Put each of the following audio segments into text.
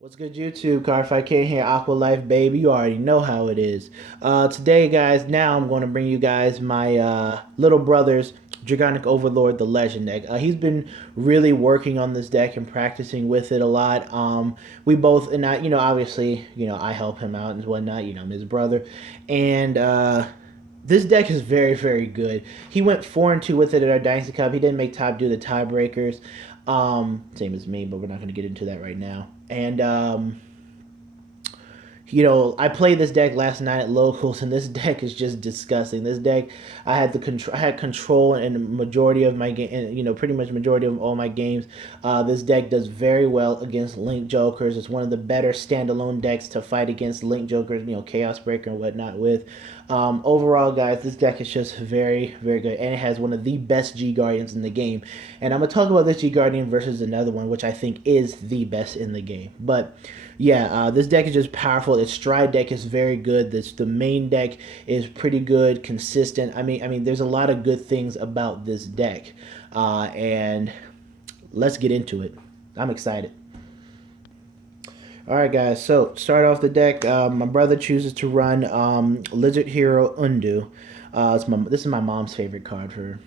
What's good, YouTube? Cardfight King here, Aqua Life, baby. You already know how it is. Today, guys, now I'm going to bring you guys my little brother's Draconic Overlord, the Legend deck. He's been really working on this deck and practicing with it a lot. We both, and I, obviously, I help him out and whatnot. I'm his brother, and this deck is very, very good. He went 4-2 with it at our Dynasty Cup. He didn't make top due to the tiebreakers. Same as me, but we're not going to get into that right now. And I played this deck last night at locals, and this deck is just disgusting. This deck, I had control in majority of my game, pretty much majority of all my games. This deck does very well against Link Jokers. It's one of the better standalone decks to fight against Link Jokers, Chaos Breaker and whatnot with. Overall, guys, this deck is just very, very good, and it has one of the best G Guardians in the game. And I'm gonna talk about this G Guardian versus another one, which I think is the best in the game. But yeah, this deck is just powerful. Its Stride deck is very good. The main deck is pretty good, consistent. I mean, there's a lot of good things about this deck, and let's get into it. I'm excited. Alright, guys, so start off the deck. My brother chooses to run Lizard Hero Undu. This is my mom's favorite card for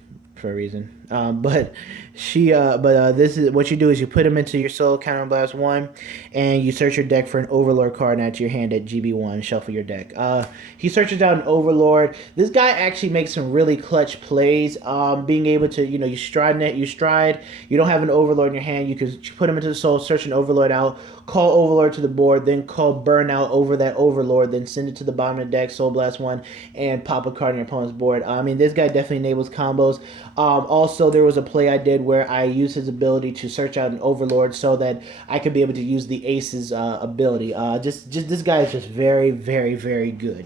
a reason. But this is what you do is you put him into your soul counterblast 1, and you search your deck for an Overlord card and add to your hand at GB1. Shuffle your deck. He searches out an Overlord. This guy actually makes some really clutch plays. Being able to you stride. You don't have an Overlord in your hand. You can put him into the soul, search an Overlord out, call Overlord to the board, then call Burnout over that Overlord, then send it to the bottom of the deck, Soul Blast 1, and pop a card on your opponent's board. I mean, this guy definitely enables combos. Also, there was a play I did where I used his ability to search out an Overlord so that I could be able to use the Ace's ability. Just this guy is just very, very, very good.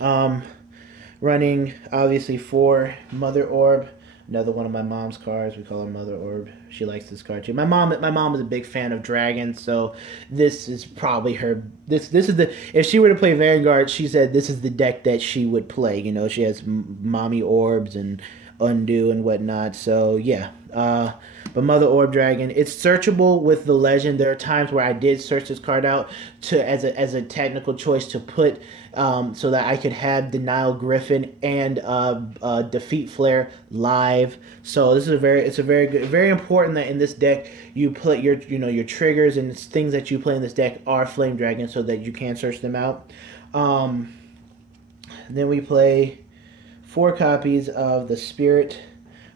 Running obviously 4 Mother Orb. Another one of my mom's cards. We call her Mother Orb. She likes this card too. My mom is a big fan of dragons, so this is probably her. This is the, if she were to play Vanguard, she said this is the deck that she would play. She has mommy orbs and undo and whatnot. So yeah. But Mother Orb Dragon, it's searchable with the Legend. There are times where I did search this card out as a technical choice to put so that I could have Denial Griffin and Defeat Flare live. So this is very important that in this deck you put your triggers and things that you play in this deck are Flame Dragon so that you can search them out. Then we play 4 copies of the Spirit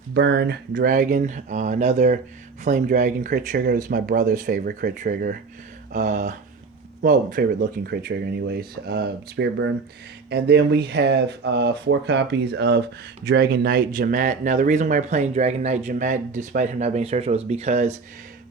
Burn Dragon, another Flame Dragon crit trigger. This is my brother's favorite crit trigger. Well, favorite looking crit trigger anyways. Spirit Burn. And then we have 4 copies of Dragon Knight Jamat. Now, the reason why we're playing Dragon Knight Jamat, despite him not being searchable, is because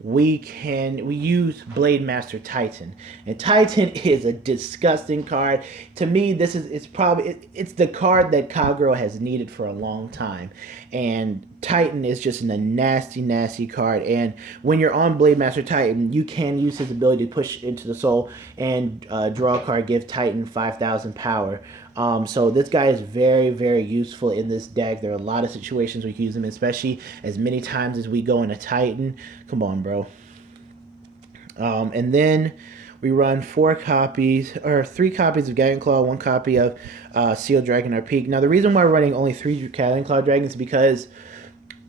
we use Blade Master Titan, and Titan is a disgusting card. To me, it's the card that Cowgirl has needed for a long time, and Titan is just a nasty card. And when you're on Blade Master Titan, you can use his ability to push into the soul and draw a card, give Titan 5,000 power. So this guy is very, very useful in this deck. There are a lot of situations we can use him, especially as many times as we go into Titan. Come on, bro. And then we run 3 copies of Dragon Claw, 1 copy of Seal Dragon or Peak. Now, the reason why we're running only 3 Dragon Claw Dragons is because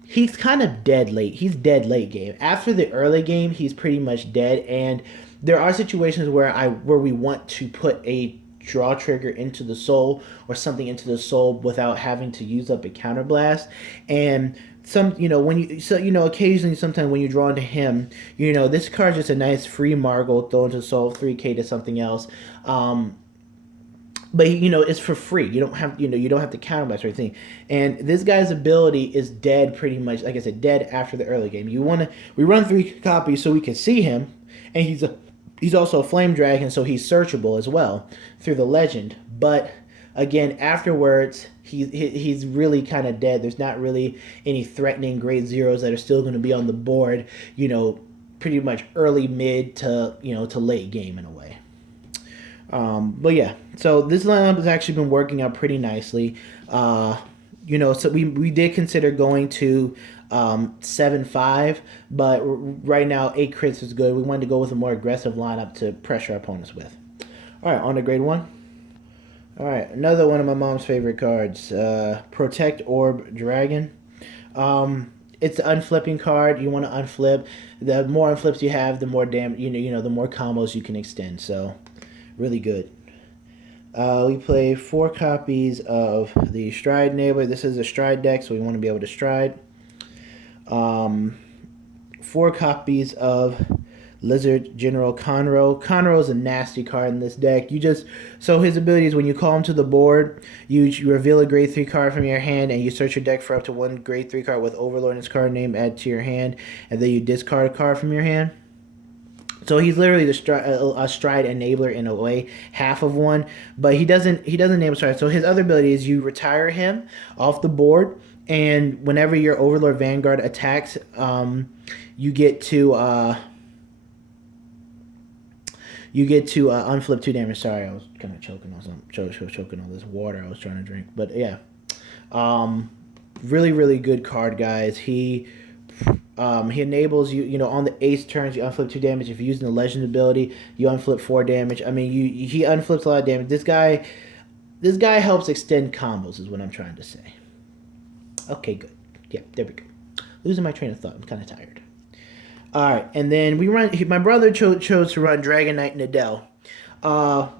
he's kind of dead late. He's dead late game. After the early game, he's pretty much dead, and there are situations where we want to put a draw trigger into the soul or something into the soul without having to use up a counterblast. And occasionally sometimes when you draw into him, this card's just a nice free Margle, throw into the soul, 3k to something else. But it's for free. You don't have to counterblast or anything. And this guy's ability is dead pretty much, like I said, dead after the early game. We run 3 copies so we can see him, and he's also a Flame Dragon, so he's searchable as well through the Legend. But again, afterwards, he's really kind of dead. There's not really any threatening grade zeros that are still going to be on the board, pretty much early, mid to late game in a way. But yeah, so this lineup has actually been working out pretty nicely. So we did consider going to 7-5, but right now 8 crits is good. We wanted to go with a more aggressive lineup to pressure opponents with. All right, on to grade 1. All right, another one of my mom's favorite cards, Protect Orb Dragon. It's an unflipping card. You want to unflip. The more unflips you have, the more damage. The more combos you can extend. So, really good. We play 4 copies of the Stride Enabler. This is a Stride deck, so we want to be able to Stride. 4 copies of Lizard General Conroe. Conroe is a nasty card in this deck. So his ability is when you call him to the board, you reveal a grade 3 card from your hand, and you search your deck for up to 1 grade 3 card with Overlord in its card name add to your hand, and then you discard a card from your hand. So he's literally a stride enabler in a way, half of one, but he doesn't enable stride. So his other ability is you retire him off the board, and whenever your Overlord Vanguard attacks, you get to unflip 2 damage. Sorry, I was kind of choking on this water I was trying to drink. But yeah, really, really good card, guys. He enables you, on the ace turns, you unflip 2 damage. If you're using the legend ability, you unflip 4 damage. I mean, he unflips a lot of damage. This guy helps extend combos, is what I'm trying to say. Okay, good. Yeah, there we go. Losing my train of thought. I'm kind of tired. All right, and then my brother chose to run Dragon Knight Nadell.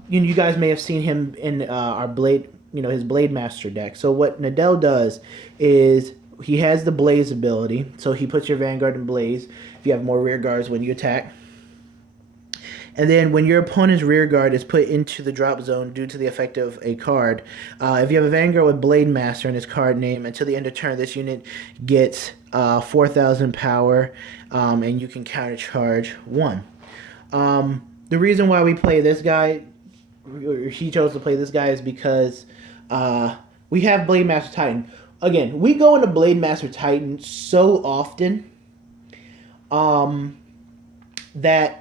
You guys may have seen him in our Blade, his Blade Master deck. So what Nadell does is he has the Blaze ability. So he puts your Vanguard in Blaze if you have more rear guards when you attack. And then when your opponent's rear guard is put into the drop zone due to the effect of a card, if you have a Vanguard with Blade Master in its card name, until the end of turn, this unit gets 4,000 power, and you can countercharge 1. The reason why we play this guy, or he chose to play this guy, is because we have Blade Master Titan. Again, we go into Blade Master Titan so often that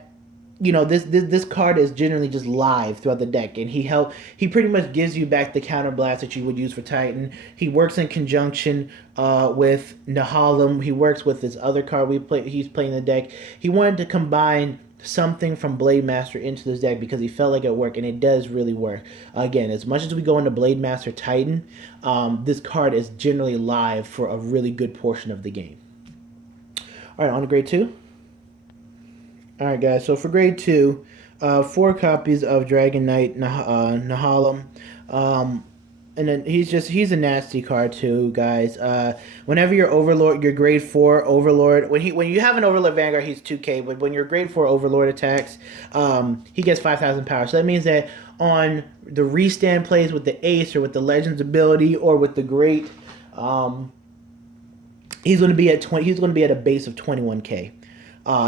this card is generally just live throughout the deck, and he pretty much gives you back the counter blast that you would use for Titan. He works in conjunction with Nahalem. He works with this other card he's playing in the deck. He wanted to combine something from Blade Master into this deck because he felt like it worked, and it does really work. Again, as much as we go into Blade Master Titan, this card is generally live for a really good portion of the game. All right, on to grade 2. All right, guys. So for grade 2, 4 copies of Dragon Knight Nahalem. And then he's a nasty card too, guys. Whenever your Overlord, your grade 4 Overlord, when you have an Overlord Vanguard, he's 2K, but when your grade 4 Overlord attacks, he gets 5,000 power. So that means that on the restand plays with the Ace or with the Legends ability or with the Great, he's going to be at 20. He's going to be at a base of 21K.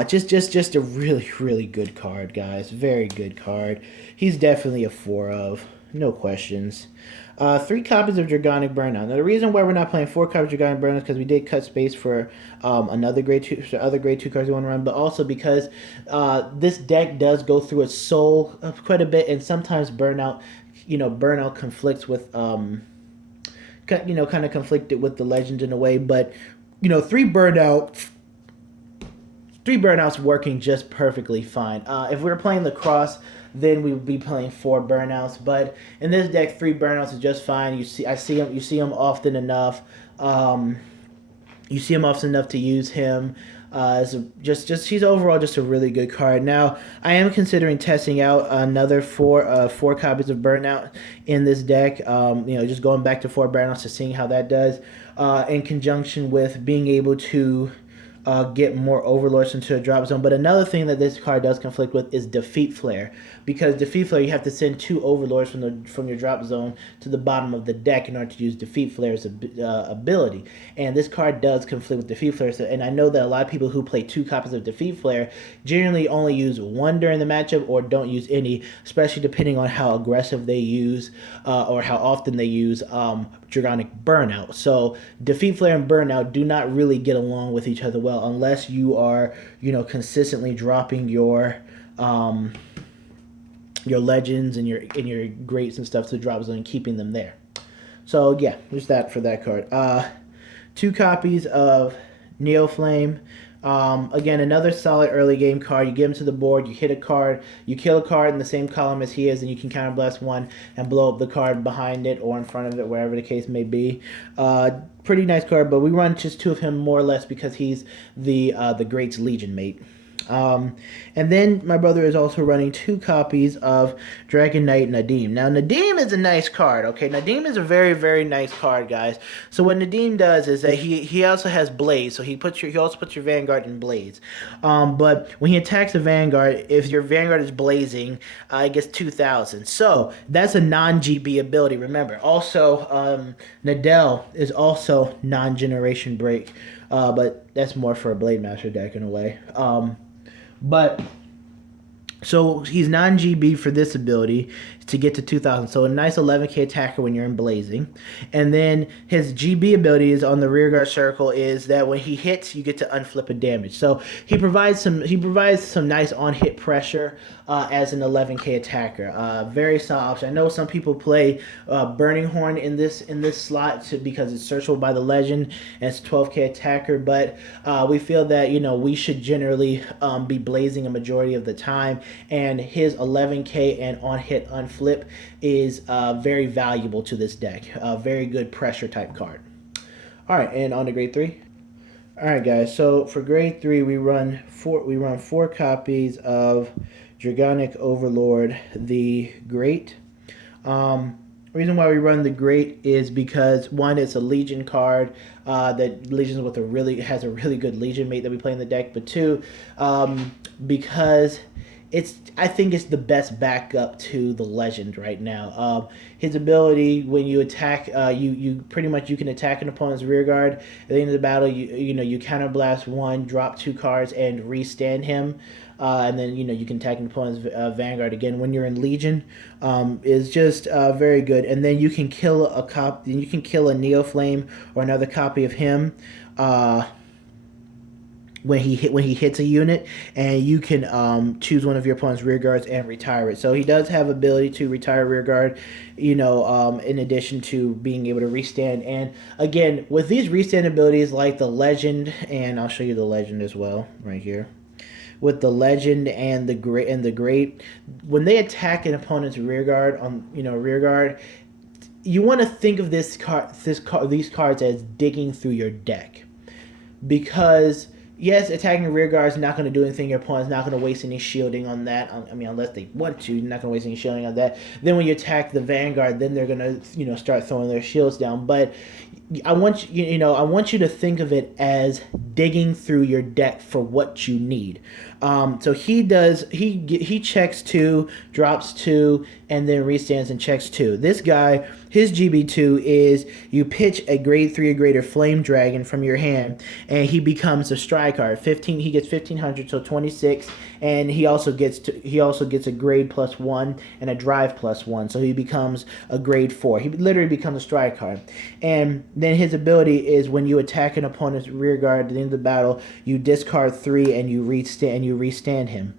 Just a really, really good card, guys. Very good card. He's definitely a 4 of. No questions. 3 copies of Draconic Burnout. Now, the reason why we're not playing 4 copies of Draconic Burnout is because we did cut space for other grade 2 cards we want to run, but also because this deck does go through its soul quite a bit, and sometimes Burnout conflicts with kind of conflicted with the Legend in a way, but 3 burnouts working just perfectly fine. If we were playing lacrosse, then we would be playing 4 burnouts. But in this deck, 3 burnouts is just fine. You see him often enough. You see him often enough to use him. He's overall just a really good card. Now, I am considering testing out another 4 copies of Burnout in this deck. Just going back to 4 burnouts to seeing how that does, in conjunction with being able to get more Overlords into a drop zone. But another thing that this card does conflict with is Defeat Flare, because Defeat Flare, you have to send 2 Overlords from your drop zone to the bottom of the deck in order to use Defeat Flare's ability. And this card does conflict with Defeat Flare. And I know that a lot of people who play 2 copies of Defeat Flare generally only use 1 during the matchup or don't use any, especially depending on how aggressive they use or how often they use Draconic Burnout. So Defeat Flare and Burnout do not really get along with each other well unless you are, consistently dropping your legends and your greats and stuff to the drop zone and keeping them there. So yeah, there's that for that card. 2 copies of Neoflame. Again, another solid early game card. You get him to the board, you hit a card, you kill a card in the same column as he is, and you can counterblast one and blow up the card behind it or in front of it, wherever the case may be. Pretty nice card, but we run just 2 of him more or less because he's the Great's Legion mate. And then my brother is also running 2 copies of Dragon Knight Nadim. Now, Nadim is a nice card, okay? Nadim is a very, very nice card, guys. So what Nadim does is that he also has Blaze, so he also puts your Vanguard in Blaze. But when he attacks a Vanguard, if your Vanguard is blazing, it gets 2,000. So that's a non-GB ability, remember. Also, Nadell is also non-generation break, but that's more for a Blade Master deck in a way. But so he's non-GB for this ability to get to 2,000. So a nice 11k attacker when you're in blazing. And then his GB ability is on the rearguard circle is that when he hits, you get to unflip a damage. So he provides some nice on-hit pressure as an 11k attacker. Very solid option. I know some people play Burning Horn in this slot because it's searchable by the legend and it's 12k attacker. But we feel that we should generally be blazing a majority of the time, and his 11k and on-hit unflip is very valuable to this deck. Very good pressure type card. All right, and on to grade 3. All right, guys. So for grade 3, we run 4 copies of Draconic Overlord the Great. Reason why we run the Great is because, one, it's a Legion card that Legion's has a really good Legion mate that we play in the deck, but 2, because I think it's the best backup to the Legend right now. His ability, when you attack, you pretty much can attack an opponent's rear guard. At the end of the battle, you counterblast 1, drop 2 cards, and restand him. And then you can attack an opponent's Vanguard again when you're in Legion. Is just very good. And then you can kill a Neoflame or another copy of him. When he hits a unit, and you can choose one of your opponent's rear guards and retire it. So he does have ability to retire rear guard, in addition to being able to restand. And again, with these restand abilities like the Legend, and I'll show you the Legend as well right here. With the Legend and the Great, when they attack an opponent's rear guard you want to think of these cards as digging through your deck, because yes, attacking a rear guard is not going to do anything. Your opponent's not going to waste any shielding on that. Unless they want to, you're not going to waste any shielding on that. Then when you attack the Vanguard, then they're going to, start throwing their shields down. But I want you to think of it as digging through your deck for what you need. So he checks 2, drops 2, and then restands and checks 2. This guy, his GB2 is you pitch a grade 3 or greater Flame Dragon from your hand, and he becomes a strike card. 15. He gets 1,500, so 26, and he also gets a grade +1 and a drive +1, so he becomes a grade 4. He literally becomes a strike card. And then his ability is when you attack an opponent's rear guard at the end of the battle, you discard 3 and you restand him.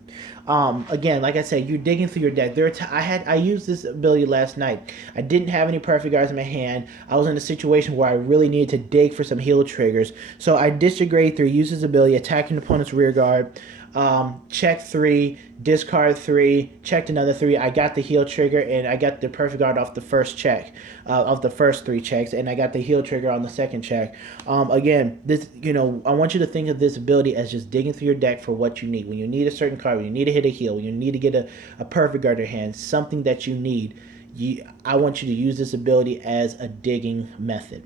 Again, like I said, you're digging through your deck. I used this ability last night. I didn't have any perfect guards in my hand. I was in a situation where I really needed to dig for some heal triggers. So I ditched a grade 3, used his ability, attacking an opponent's rear guard, checked 3, discard 3, checked another 3. I got the heal trigger, and I got the perfect guard off the first check, of the first 3 checks, and I got the heal trigger on the second check. Again, this, I want you to think of this ability as just digging through your deck for what you need. When you need a certain card, when you need to hit a heal, when you need to get a perfect guard in your hand, something that you need, I want you to use this ability as a digging method.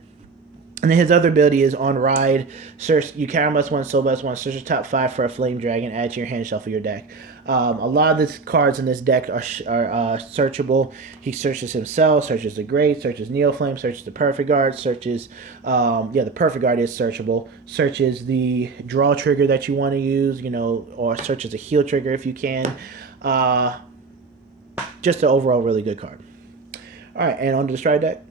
And then his other ability is on Ride. Search, you counterblast 1, soul blast 1, search your top 5 for a Flame Dragon, add to your hand, shuffle your deck. A lot of these cards in this deck are searchable. He searches himself, searches the Great, searches Neoflame, searches the Perfect Guard, searches, the Perfect Guard is searchable, searches the draw trigger that you want to use, or searches a heal trigger if you can. Just an overall really good card. All right, and on to the Stride deck.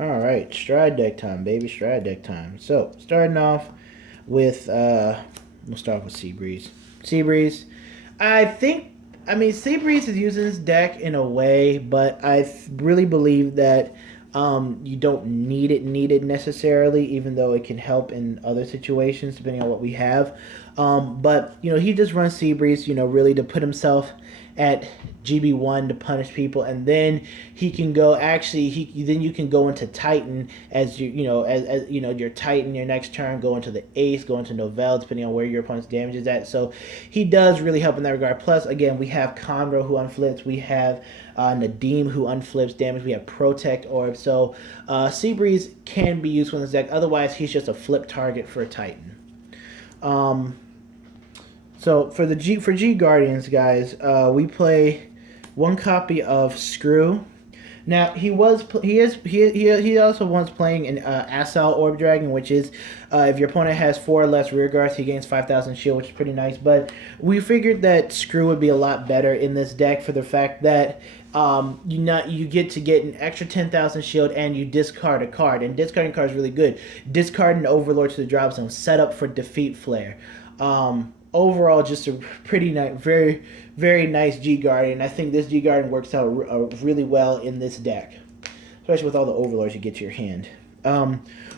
All right, Stride deck time, baby. Stride deck time. So, starting off with, we'll start with Seabreeze. Seabreeze, Seabreeze is using this deck in a way, but I really believe that You don't need it needed necessarily, even though it can help in other situations depending on what we have. But he just runs Seabreeze, really to put himself at GB1 to punish people, and then he can go. Actually, then you can go into Titan as your Titan. Your next turn, go into the Ace, go into Novell, depending on where your opponent's damage is at. So he does really help in that regard. Plus, again, we have Conro who unflips. We have Nadim who unflips damage. We have Protect Orb. So Seabreeze can be useful in this deck. Otherwise, he's just a flip target for a Titan. So for G Guardians, guys, we play one copy of Screw. Now he also once playing an Assal Orb Dragon, which is if your opponent has 4 or less rear guards, he gains 5,000 shield, which is pretty nice. But we figured that Screw would be a lot better in this deck for the fact that you get to get an extra 10,000 shield and you discard a card, and discarding cards is really good. Discard an Overlord to the drop zone, set up for Defeat Flare. Overall, just a pretty nice, very, very nice G Guardian. I think this G Guardian works out really well in this deck, especially with all the Overlords you get to your hand.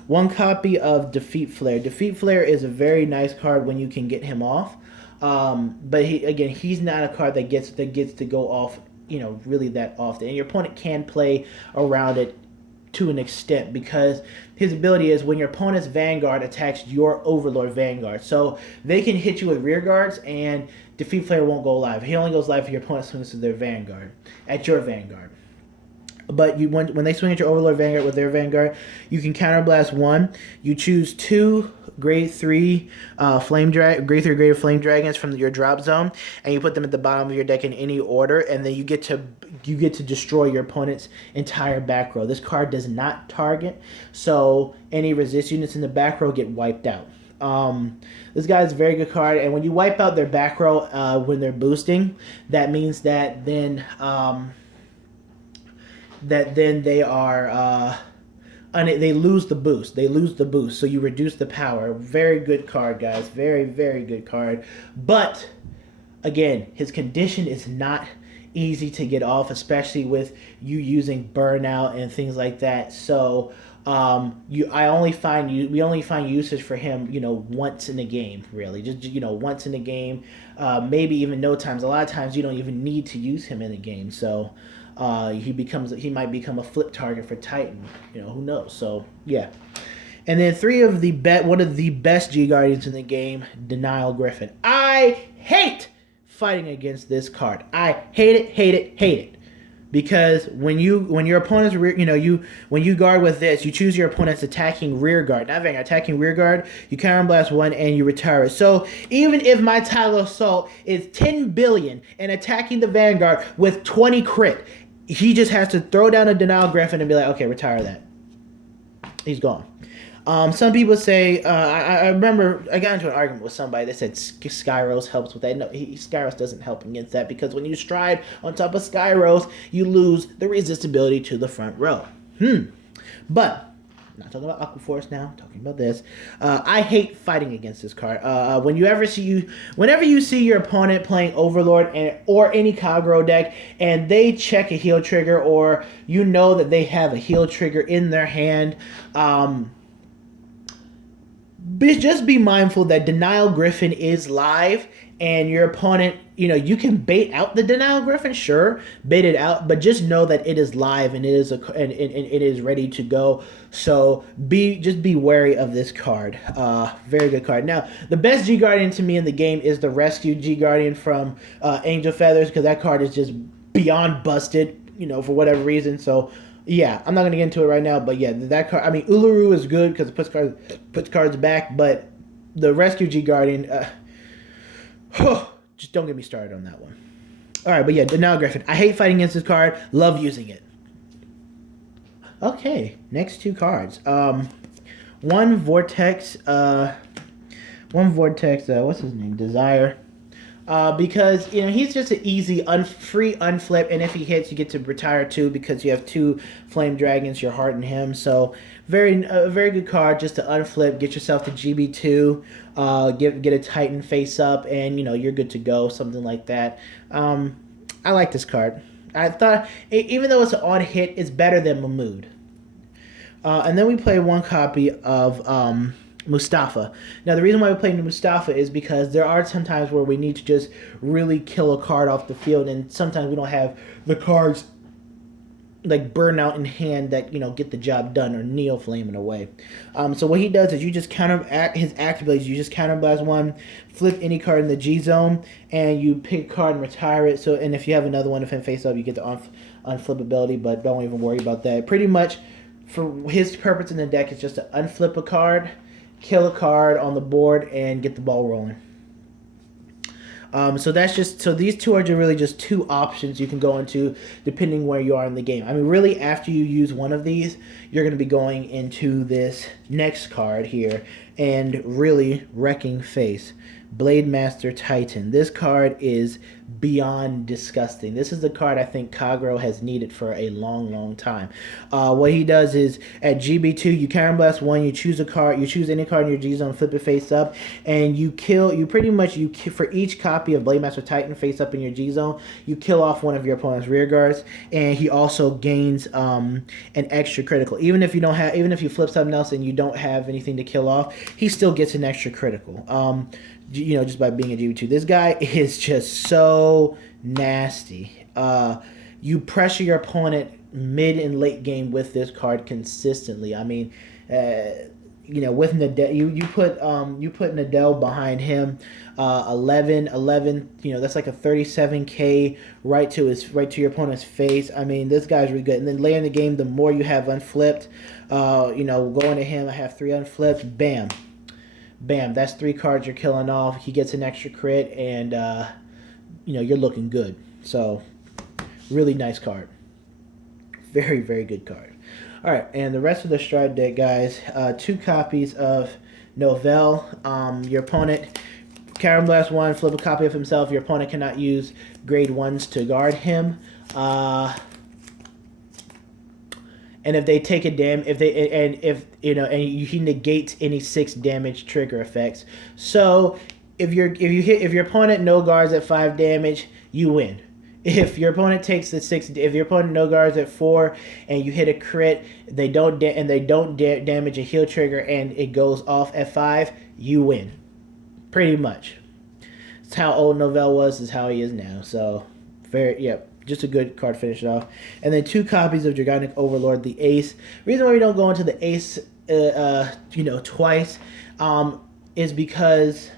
One copy of Defeat Flare. Defeat Flare is a very nice card when you can get him off, but he's not a card that gets to go off, really that often, and your opponent can play around it to an extent, because his ability is when your opponent's Vanguard attacks your Overlord Vanguard. So they can hit you with rear guards and Defeat Flare won't go live. He only goes live if your opponent swings to their Vanguard, at your Vanguard. But when they swing at your Overlord Vanguard with their Vanguard, you can counterblast 1. You choose 2 grade 3 grade 3 grade flame dragons from your drop zone, and you put them at the bottom of your deck in any order, and then you get to destroy your opponent's entire back row. This card does not target, so any resist units in the back row get wiped out. This guy is a very good card, and when you wipe out their back row when they're boosting, that means that then they are they lose the boost. They lose the boost, so you reduce the power. Very good card, guys. Very, very good card. But again, his condition is not easy to get off, especially with you using burnout and things like that. So we only find usage for him, once in a game, really. Just once in a game, maybe even no times. A lot of times you don't even need to use him in a game. So he might become a flip target for Titan. Who knows? So yeah. And then one of the best G Guardians in the game, Denial Griffin. I hate fighting against this card. I hate it. Because when your opponent's when you guard with this, you choose your opponent's attacking rear guard. Not Vanguard, attacking rear guard, you counterblast 1 and you retire it. So even if my Tidal Assault is 10 billion and attacking the Vanguard with 20 crit, he just has to throw down a Denial Griffin and be like, okay, retire that. He's gone. Some people say, I remember I got into an argument with somebody that said Skyros helps with that. No, Skyros doesn't help against that, because when you stride on top of Skyros, you lose the resistibility to the front row. But I'm not talking about Aquaforce now. I'm talking about this. I hate fighting against this card. Whenever you see your opponent playing Overlord or any Kagro deck, and they check a heal trigger, or that they have a heal trigger in their hand, just be mindful that Denial Griffin is live, and your opponent, you can bait out the Denial Griffin, sure, bait it out, but just know that it is live and it is ready to go. So be wary of this card. Very good card. Now, the best G Guardian to me in the game is the Rescue G Guardian from Angel Feathers, because that card is just beyond busted, for whatever reason. So yeah, I'm not going to get into it right now, but yeah, that card, Uluru is good because it puts cards back, but the Rescue G Guardian, just don't get me started on that one. Alright, but yeah, Denial Griffin. I hate fighting against this card, love using it. Okay, next 2 cards. One Vortex, what's his name? Desire. Because he's just an easy free unflip, and if he hits, you get to retire 2 because you have 2 flame dragons, your heart and him. So very good card just to unflip, get yourself to GB2, get a Titan face up, and you're good to go, something like that. I like this card. I thought even though it's an odd hit, it's better than Mahmood. And then we play one copy of Mustafa. Now, the reason why we play Mustafa is because there are some times where we need to just really kill a card off the field, and sometimes we don't have the cards like burnout in hand that get the job done, or Neo Flame in a way. So what he does is you just his active abilities. You just counterblast one, flip any card in the G zone, and you pick a card and retire it. So, and if you have another one of him face up, you get the unflip ability. But don't even worry about that. Pretty much, for his purpose in the deck, is just to unflip a card, kill a card on the board, and get the ball rolling. So these two are really just two options you can go into depending where you are in the game. I mean, really, after you use one of these, you're going to be going into this next card here and really wrecking face. Blade Master Titan. This card is beyond disgusting. This is the card I think Kagero has needed for a long time. What he does is at GB2, you counterblast one, you choose a card, you choose any card in your G zone, flip it face up, and you for each copy of Blade Master Titan face up in your G zone, you kill off one of your opponent's rear guards, and he also gains an extra critical. Even if you flip something else and you don't have anything to kill off, he still gets an extra critical. Just by being a GB2. This guy is just so nasty. You pressure your opponent mid and late game with this card consistently. I mean, with Nadell, you put Nadell behind him, 11, that's like a 37k right to your opponent's face. I mean, this guy's really good. And then later in the game, the more you have unflipped, going to him, I have 3 unflipped, bam, that's 3 cards you're killing off. He gets an extra crit, and you're looking good. So, really nice card. Very, very good card. All right, and the rest of the Stride deck, guys. 2 copies of Novell. Your opponent counterblast one, flip a copy of himself. Your opponent cannot use grade 1s to guard him. And if they take a he negates any 6 damage trigger effects. So if your opponent no guards at 5 damage, you win. If your opponent if your opponent no guards at 4 and you hit a crit, they don't damage a heal trigger and it goes off at 5, you win. Pretty much. It's how old Novell was, is how he is now. So just a good card finish it off. And then 2 copies of Draconic Overlord, the Ace. Reason why we don't go into the Ace twice is because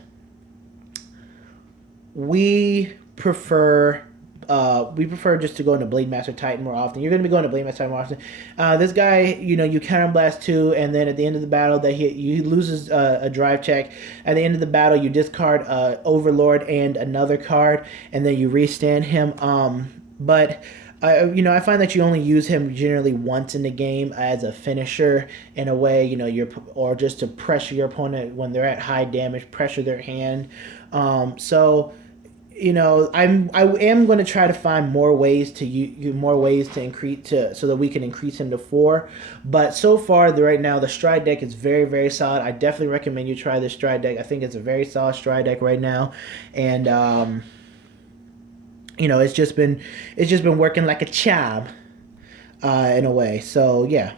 we prefer just to go into Blade Master Titan more often. You're going to be going to Blade Master Titan more often. This guy, you counterblast 2, and then at the end of the battle, he loses a drive check. At the end of the battle, you discard Overlord and another card, and then you restand him. But I find that you only use him generally once in the game as a finisher in a way, or just to pressure your opponent when they're at high damage, pressure their hand. So I am going to try to find more ways to increase so that we can increase him to 4. But so far, right now, the Stride deck is very, very solid. I definitely recommend you try this Stride deck. I think it's a very solid Stride deck right now, and it's just been working like a charm, in a way. So yeah,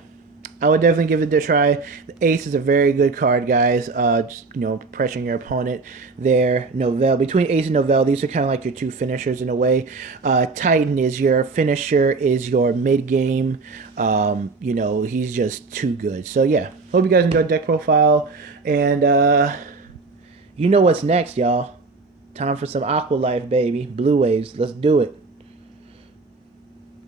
I would definitely give it a try. The Ace is a very good card, guys. Just, pressuring your opponent there. Novell, between Ace and Novell, these are kind of like your 2 finishers in a way. Titan is your finisher, is your mid game. He's just too good. So yeah, hope you guys enjoyed deck profile, and what's next, y'all. Time for some Aqua Life, baby. Blue Waves. Let's do it.